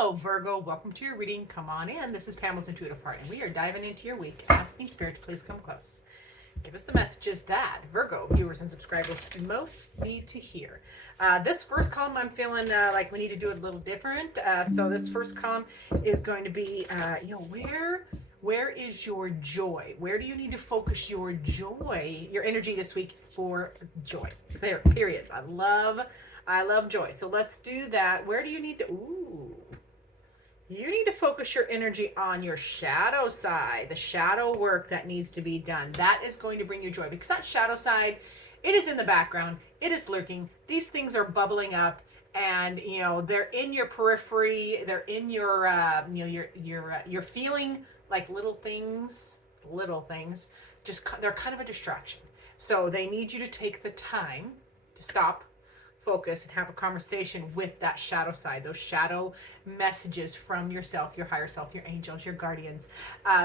Hello, Virgo. Welcome to your reading. Come on in. This is Pamela's Intuitive Heart, and we are diving into your week, asking Spirit to please come close. Give us the messages that Virgo viewers and subscribers most need to hear. This first column, I'm feeling like we need to do it a little different. So this first column is going to be, where is your joy? Where do you need to focus your joy, your energy this week for joy? There, period. I love joy. So let's do that. Where do you need to, you need to focus your energy on your shadow side, the shadow work that needs to be done. That is going to bring you joy, because that shadow side, it is in the background. It is lurking. These things are bubbling up, and they're in your periphery. They're in your you're feeling like little things. Just they're kind of a distraction. So they need you to take the time to stop, focus, and have a conversation with that shadow side, those shadow messages from yourself, your higher self, your angels, your guardians.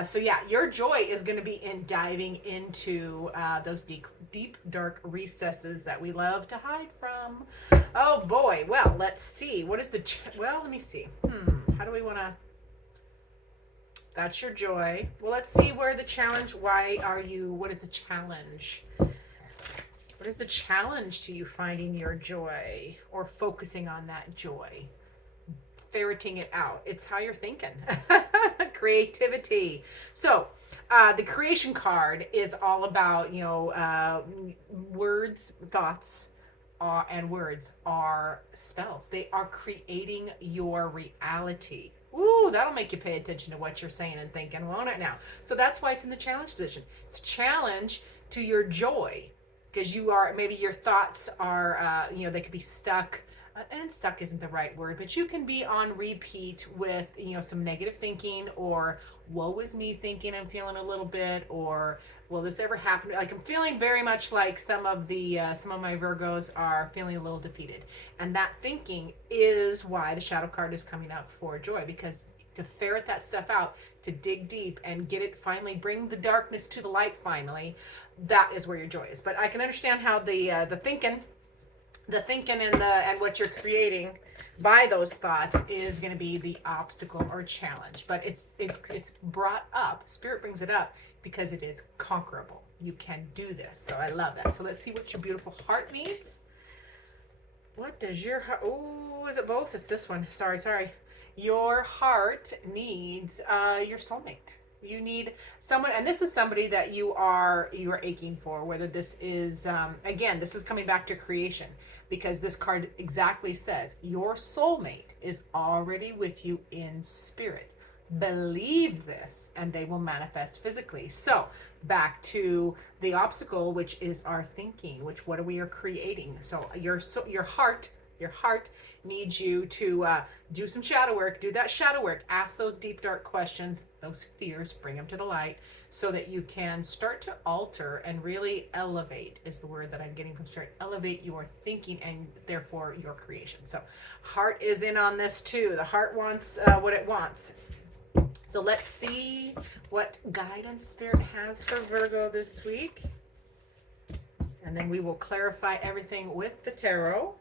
So yeah, your joy is going to be in diving into those deep, dark recesses that we love to hide from. Oh boy. Well, let's see. What is the, let me see. How do we want to, that's your joy. Well, let's see where the challenge, what is the challenge? What is the challenge to you finding your joy or focusing on that joy? Ferreting it out. It's how you're thinking. Creativity. So the creation card is all about, words, thoughts, and words are spells. They are creating your reality. Ooh, that'll make you pay attention to what you're saying and thinking, won't it now? So that's why it's in the challenge position. It's a challenge to your joy. Because maybe your thoughts are, they could be stuck, and stuck isn't the right word, but you can be on repeat with, some negative thinking, or woe is me thinking I'm feeling a little bit, or will this ever happen? Like, I'm feeling very much like some of my Virgos are feeling a little defeated. And that thinking is why the shadow card is coming up for joy, because to ferret that stuff out, to dig deep and get it, finally bring the darkness to the light finally, that is where your joy is. But I can understand how the thinking and what you're creating by those thoughts is going to be the obstacle or challenge. But it's brought up, Spirit brings it up, because it is conquerable. You can do this. So I love that. So let's see what your beautiful heart needs. What does your heart, is it both? It's this one. Sorry. Your heart needs your soulmate. You need someone, and this is somebody that you are aching for, whether this is, again, this is coming back to creation, because this card exactly says your soulmate is already with you in spirit. Believe this and they will manifest physically. So back to the obstacle, which is our thinking, what we are creating. So your heart needs you to do some shadow work, do that shadow work, ask those deep, dark questions, those fears, bring them to the light, so that you can start to alter and really elevate, is the word that I'm getting from Spirit, elevate your thinking and therefore your creation. So heart is in on this too. The heart wants what it wants. So let's see what guidance Spirit has for Virgo this week. And then we will clarify everything with the tarot.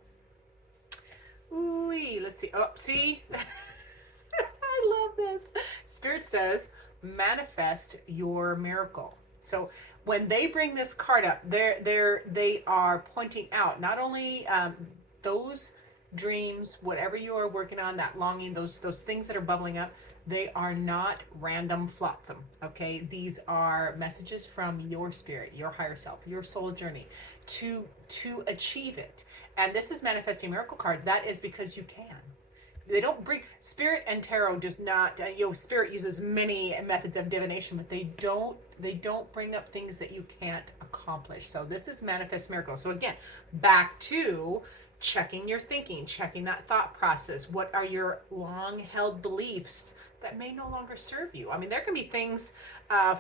Ooh, let's see. Oh, see? I love this. Spirit says, manifest your miracle. So when they bring this card up, they are pointing out not only those dreams, whatever you are working on, that longing, those things that are bubbling up, they are not random flotsam, okay? These are messages from your spirit, your higher self, your soul journey to achieve it. And this is manifesting miracle card. That is because you can. They don't bring, Spirit and tarot does not, Spirit uses many methods of divination, but they don't bring up things that you can't accomplish. So this is manifest miracle. So again, back to checking your thinking, checking that thought process. What are your long held beliefs that may no longer serve you? I mean, there can be things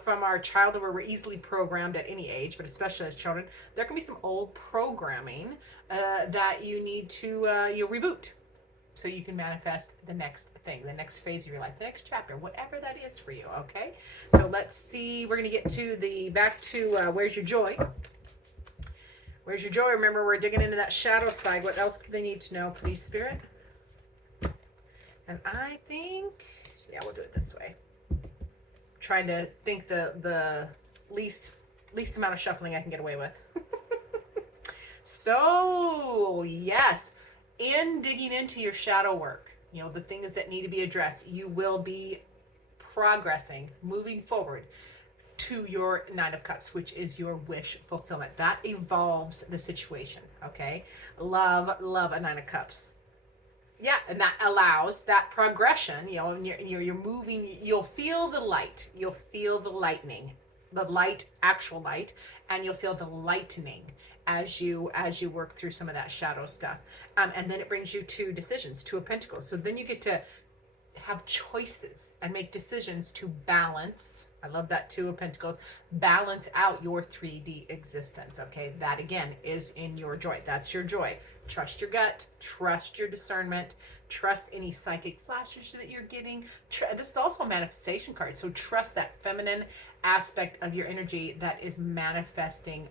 from our childhood where we're easily programmed at any age, but especially as children, there can be some old programming that you need to reboot, so you can manifest the next thing, the next phase of your life, the next chapter, whatever that is for you. Okay, so let's see. We're going to get to back to where's your joy. Where's your joy? Remember, we're digging into that shadow side. What else do they need to know, please, Spirit? And I think, yeah, we'll do it this way. Trying to think the least amount of shuffling I can get away with. So, yes, in digging into your shadow work, the things that need to be addressed, you will be progressing, moving forward to your Nine of Cups, which is your wish fulfillment. That evolves the situation, okay? Love a Nine of Cups. Yeah, and that allows that progression, and you're moving, you'll feel the light, you'll feel the lightning, the light, actual light, and you'll feel the lightening as you work through some of that shadow stuff. And then it brings you to decisions, Two of Pentacles. So then you get to have choices and make decisions to balance. I love that Two of Pentacles. Balance out your 3D existence. Okay, that again is in your joy. That's your joy. Trust your gut, trust your discernment, trust any psychic flashes that you're getting. This is also a manifestation card, so trust that feminine aspect of your energy that is manifesting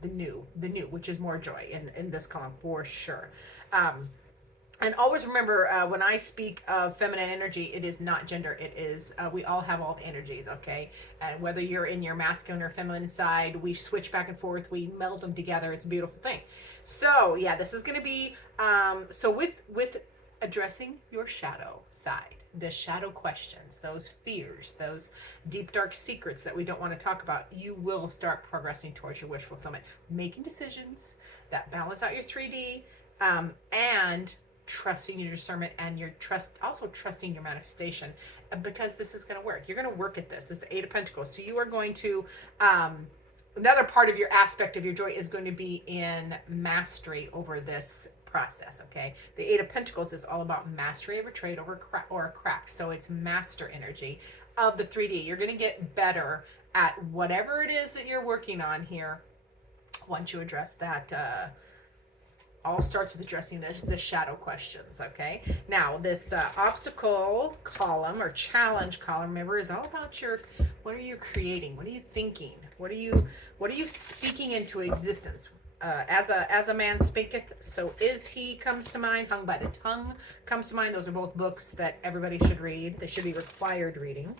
the new, which is more joy in this column for sure. And always remember, when I speak of feminine energy, it is not gender. It is, we all have all the energies, okay? And whether you're in your masculine or feminine side, we switch back and forth. We meld them together. It's a beautiful thing. So, yeah, this is going to be, so with addressing your shadow side, the shadow questions, those fears, those deep, dark secrets that we don't want to talk about, you will start progressing towards your wish fulfillment, making decisions that balance out your 3D, and trusting your discernment and also trusting your manifestation, because this is going to work. You're going to work at this. This is the Eight of Pentacles. So you are going to, another part of your aspect of your joy is going to be in mastery over this process. Okay. The Eight of Pentacles is all about mastery of a trade or a craft. So it's master energy of the 3D. You're going to get better at whatever it is that you're working on here once you address that, all starts with addressing the shadow questions, okay? Now, this obstacle column or challenge column, remember, is all about what are you creating? What are you thinking? What are you speaking into existence? As a man speaketh, so is he comes to mind. Hung by the Tongue comes to mind. Those are both books that everybody should read. They should be required reading.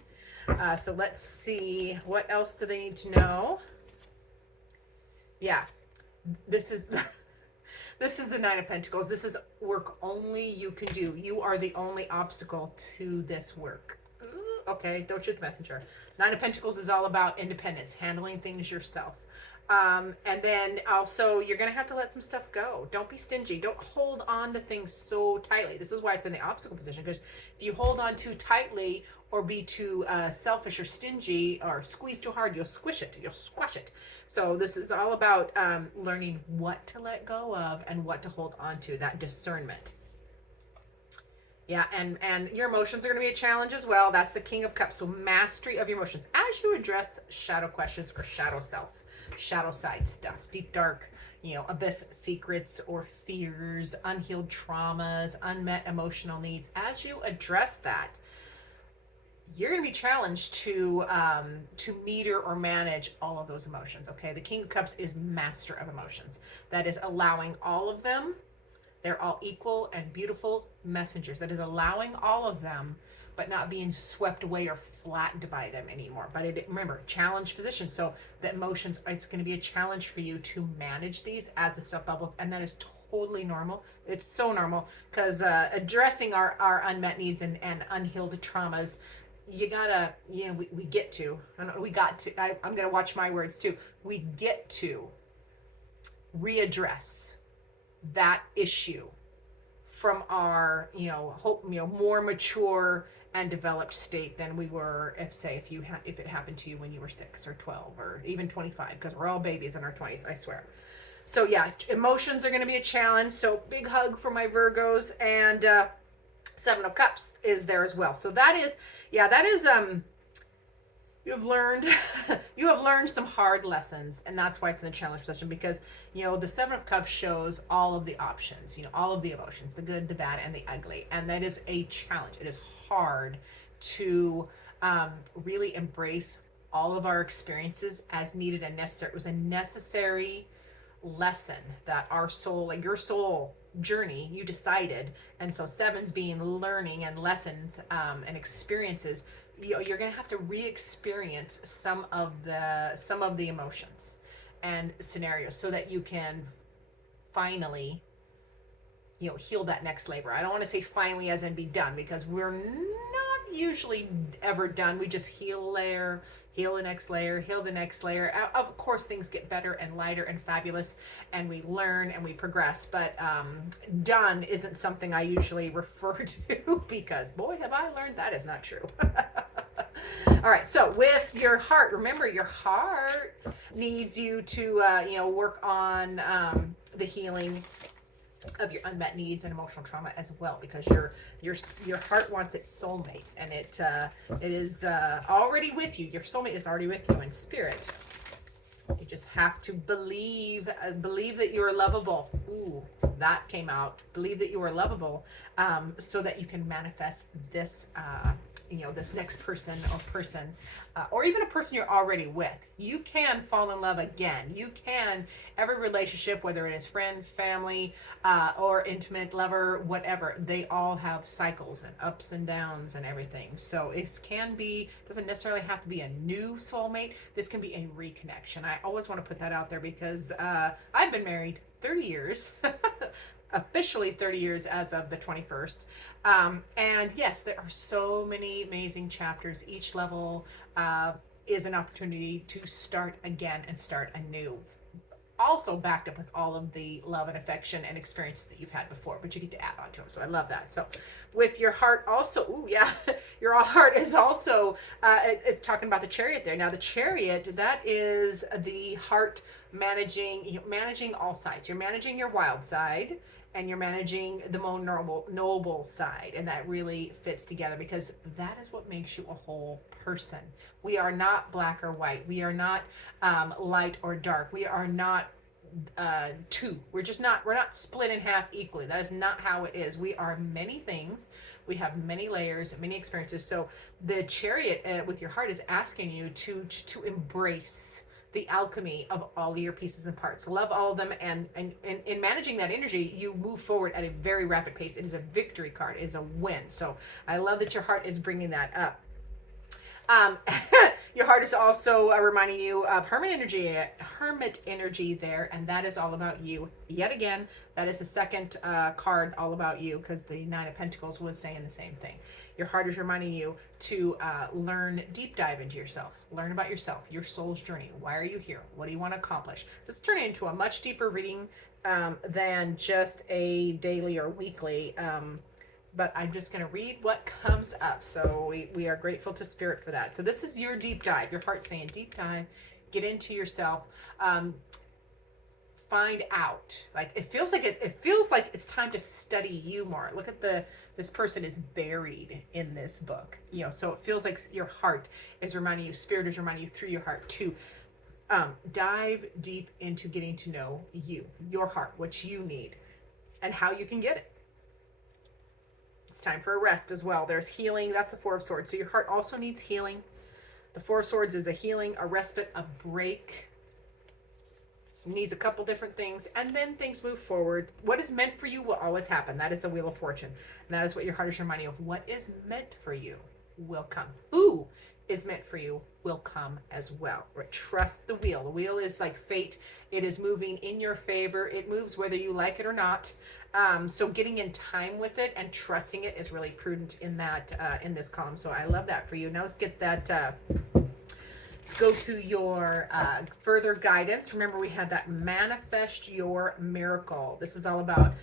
So let's see, what else do they need to know? Yeah, this is... This is the Nine of Pentacles. This is work only you can do. You are the only obstacle to this work. Okay, don't shoot the messenger. Nine of Pentacles is all about independence, handling things yourself. And then also, you're going to have to let some stuff go. Don't be stingy. Don't hold on to things so tightly. This is why it's in the obstacle position, because if you hold on too tightly or be too selfish or stingy or squeeze too hard, you'll squish it. You'll squash it. So this is all about learning what to let go of and what to hold on to, that discernment. Yeah, and your emotions are going to be a challenge as well. That's the King of Cups. So mastery of your emotions as you address shadow questions or shadow self, shadow side stuff, deep, dark, abyss secrets or fears, unhealed traumas, unmet emotional needs. As you address that, you're going to be challenged to meter or manage all of those emotions. Okay, the King of Cups is master of emotions. That is allowing all of them. They're all equal and beautiful messengers. That is allowing all of them, but not being swept away or flattened by them anymore. But remember, challenge position. So the emotions, it's going to be a challenge for you to manage these as the stuff bubble. And that is totally normal. It's so normal, because addressing our unmet needs and unhealed traumas, you gotta, we get to, I'm going to watch my words too. We get to readdress that issue from our more mature and developed state than we were if it happened to you when you were 6 or 12 or even 25, because we're all babies in our 20s, I swear. So yeah, emotions are going to be a challenge. So big hug for my Virgos. And Seven of Cups is there as well. So that is you have learned some hard lessons, and that's why it's in the challenge position, because the Seven of Cups shows all of the options, all of the emotions, the good, the bad, and the ugly, and that is a challenge. It is hard to really embrace all of our experiences as needed and necessary. It was a necessary lesson that our soul, like your soul, journey. You decided. And so sevens being learning and lessons, and experiences, you're going to have to re-experience some of the emotions and scenarios so that you can finally, heal that next labor. I don't want to say finally as in be done, because we're not usually ever done. We just heal layer, heal the next layer, heal the next layer. Of course, things get better and lighter and fabulous, and we learn and we progress. But done isn't something I usually refer to because boy, have I learned that is not true. All right, so with your heart, remember your heart needs you to, work on the healing of your unmet needs and emotional trauma as well, because your heart wants its soulmate, and it is already with you. Your soulmate is already with you in spirit. You just have to believe that you are lovable. Ooh, that came out. Believe that you are lovable, so that you can manifest this this next person or even a person you're already with. You can fall in love again. You can, every relationship, whether it is friend, family, or intimate lover, whatever, they all have cycles and ups and downs and everything. So it doesn't necessarily have to be a new soulmate. This can be a reconnection. I always want to put that out there because I've been married 30 years. Officially 30 years as of the 21st. And yes, there are so many amazing chapters. Each level is an opportunity to start again and start anew. Also backed up with all of the love and affection and experiences that you've had before, but you get to add on to them. So I love that. So with your heart also, your heart is also, it's talking about the Chariot there. Now the Chariot, that is the heart managing all sides. You're managing your wild side, and you're managing the more noble side, and that really fits together because that is what makes you a whole person. We are not black or white. We are not light or dark. We are not two. We're not split in half equally. That is not how it is. We are many things. We have many layers, many experiences. So the Chariot with your heart is asking you to embrace the alchemy of all of your pieces and parts. Love all of them, and in managing that energy, you move forward at a very rapid pace. It is a victory card. It is a win. So I love that your heart is bringing that up. Your heart is also reminding you of hermit energy there, and that is all about you. Yet again, that is the second card all about you, because the Nine of Pentacles was saying the same thing. Your heart is reminding you to deep dive into yourself, learn about yourself, your soul's journey. Why are you here? What do you want to accomplish? This is turning into a much deeper reading than just a daily or weekly. But I'm just going to read what comes up. So we are grateful to Spirit for that. So this is your deep dive. Your heart saying deep dive, get into yourself, find out. Like it feels like it's time to study you more. Look at this person is buried in this book. So it feels like your heart is reminding you, Spirit is reminding you through your heart to dive deep into getting to know you, your heart, what you need, and how you can get it. It's time for a rest as well. There's healing. That's the Four of Swords. So your heart also needs healing. The Four of Swords is a healing, a respite, a break. It needs a couple different things, and then things move forward. What is meant for you will always happen. That is the Wheel of Fortune. And that is what your heart is reminding you of. What is meant for you will come. Who is meant for you will come as well. Right? Trust the wheel. The wheel is like fate. It is moving in your favor. It moves whether you like it or not. So getting in time with it and trusting it is really prudent in that in this column. So I love that for you. Now let's get that. Let's go to your further guidance. Remember, we had that manifest your miracle. This is all about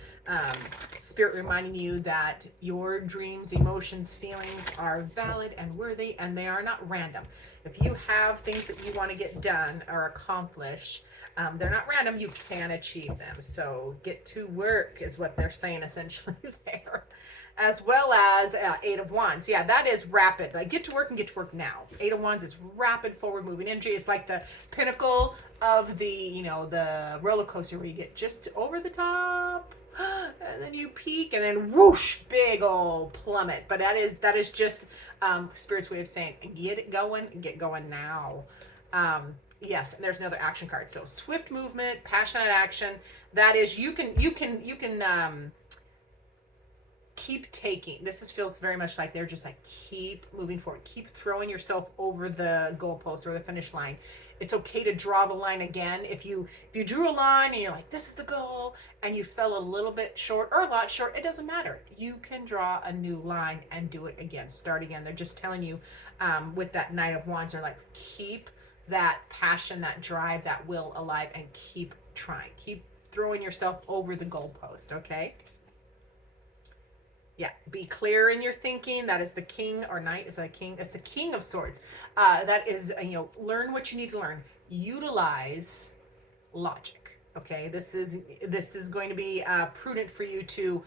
Spirit reminding you that your dreams, emotions, feelings are valid and worthy, and they are not random. If you have things that you want to get done or accomplish, they're not random. You can achieve them. So get to work is what they're saying essentially there. As well as Eight of Wands. Yeah, that is rapid. Like get to work and get to work now. Eight of Wands is rapid forward moving energy. It's like the pinnacle of the, the roller coaster where you get just over the top and then you peak and then whoosh, big old plummet. But that is just Spirit's way of saying get it going and get going now. Yes, and there's another action card. So swift movement, passionate action. That is, you can keep taking. This is feels very much like they're just like keep moving forward, keep throwing yourself over the goalpost or the finish line. It's okay to draw the line again. If you drew a line and you're like, this is the goal, and you fell a little bit short or a lot short, it doesn't matter. You can draw a new line and do it again. Start again. They're just telling you, with that Knight of Wands, they're like, keep that passion, that drive, that will alive, and keep trying. Keep throwing yourself over the goalpost. Okay. Yeah, be clear in your thinking. That is the king or knight. Is that a king? It's the king of swords. That is, learn what you need to learn. Utilize logic. Okay, this is going to be prudent for you to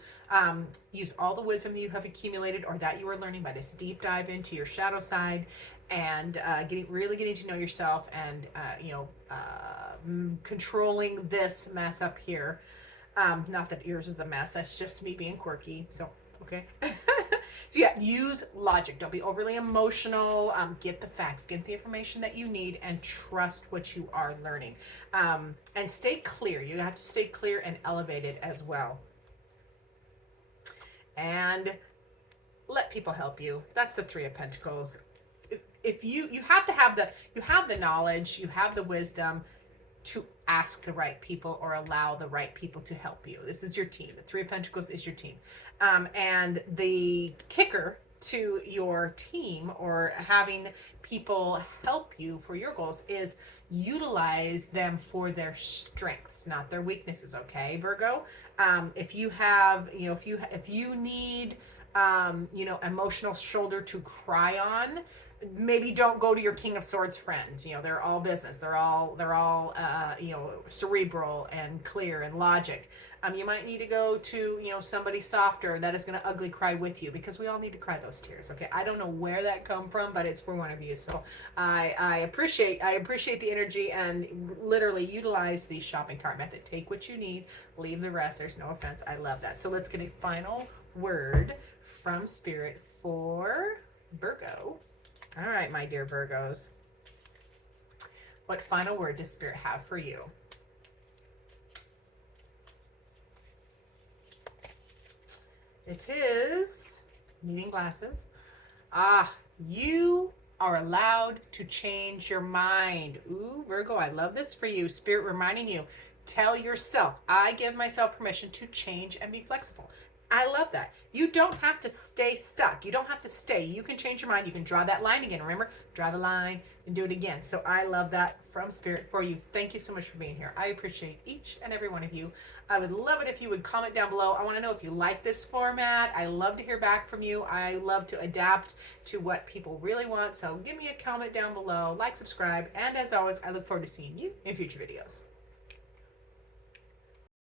use all the wisdom that you have accumulated or that you are learning by this deep dive into your shadow side, and getting to know yourself, and controlling this mess up here. Not that yours is a mess. That's just me being quirky. So okay. So yeah, use logic. Don't be overly emotional. Get the facts, get the information that you need, and trust what you are learning. And stay clear. You have to stay clear and elevated as well. And let people help you. That's the Three of Pentacles. If you have to have the knowledge, you have the wisdom to ask the right people or allow the right people to help you. This is your team. The Three of Pentacles is your team. And the kicker to your team or having people help you for your goals is utilize them for their strengths, not their weaknesses. Okay, Virgo? If you have, if you need, emotional shoulder to cry on, maybe don't go to your King of Swords friends. They're all business. They're all cerebral and clear and logic. You might need to go to, somebody softer that is going to ugly cry with you, because we all need to cry those tears. Okay. I don't know where that come from, but it's for one of you. So I appreciate the energy, and literally utilize the shopping cart method. Take what you need, leave the rest. There's no offense. I love that. So let's get a final word from Spirit for Virgo. All right, my dear Virgos. What final word does Spirit have for you? It is needing glasses. You are allowed to change your mind. Ooh, Virgo, I love this for you. Spirit reminding you, tell yourself, I give myself permission to change and be flexible. I love that. You don't have to stay stuck. You don't have to stay. You can change your mind. You can draw that line again. Remember, draw the line and do it again. So I love that from Spirit for you. Thank you so much for being here. I appreciate each and every one of you. I would love it if you would comment down below. I want to know if you like this format. I love to hear back from you. I love to adapt to what people really want. So give me a comment down below, like, subscribe, and as always, I look forward to seeing you in future videos.